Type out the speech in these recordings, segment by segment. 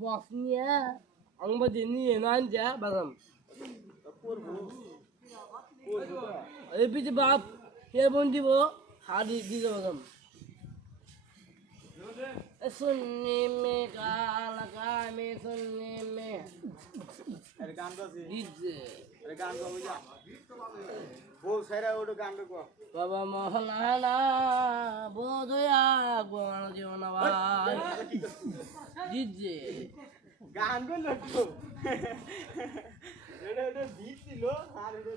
box নিয়ে আমাদের নিয়ে না যা বাদাম এই পিছে বাপ কে বোন দিব হাড়ি দিয়ে বাদাম सुनने में काला में सुनने में अरे गान का सी डीजे अरे गान का मुझे वो सारा वो गान का बाबा मोहनाना बोधया गोवान जीवना भाई डीजे गान को लटको এটা বিট দিল আর এটা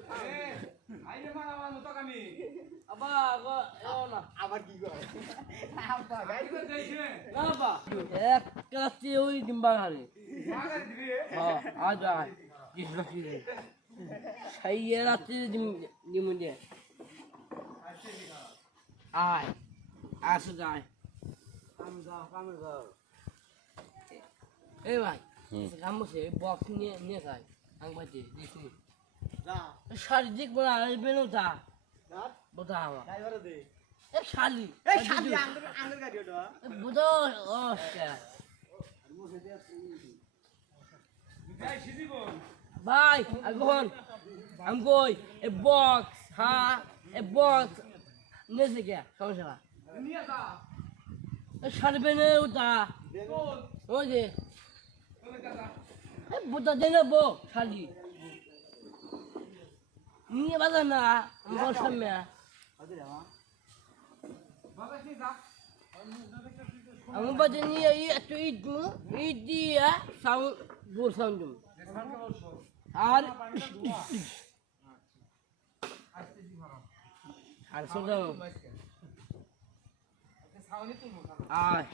আইরে মারা মানো তো আমি আবা গো এও না আবার কি করে আবার গাই করে যাইছে না বা এক ক্লাসে ওই ডিম্বা ঘাড়ে মারা দিবি হ্যাঁ আজ আয় কৃষ্ণ কি সেই রাতে ডিমুন্ডে আয় আসো যায় কাম যাও এই ভাই কাম বসে বক্স নিয়ে যায় আংবাতে দেখি যা শারীরিক বলা বেনো যা যা বুঝা আমার ড্রাইভার দে এ শালি এই শালি আঙ্গুর গাড়ি ওটা বুঝো ও মুছে দে ভাই সিদিব ভাই এখন আমি কই এ বক্স হ্যাঁ এ বক্স নেছে কে সমস্যা নিয়ে যা এ শালি বেনে উঠা ওই যে এ বুঝা দেনে বো শালি নিয়ে বাজা না আমার সামনে আমি বাজে নিয়ে একটু ঈদ দিয়ে সাউন্ড জোর সাউন্ড আর আর শোনো আয়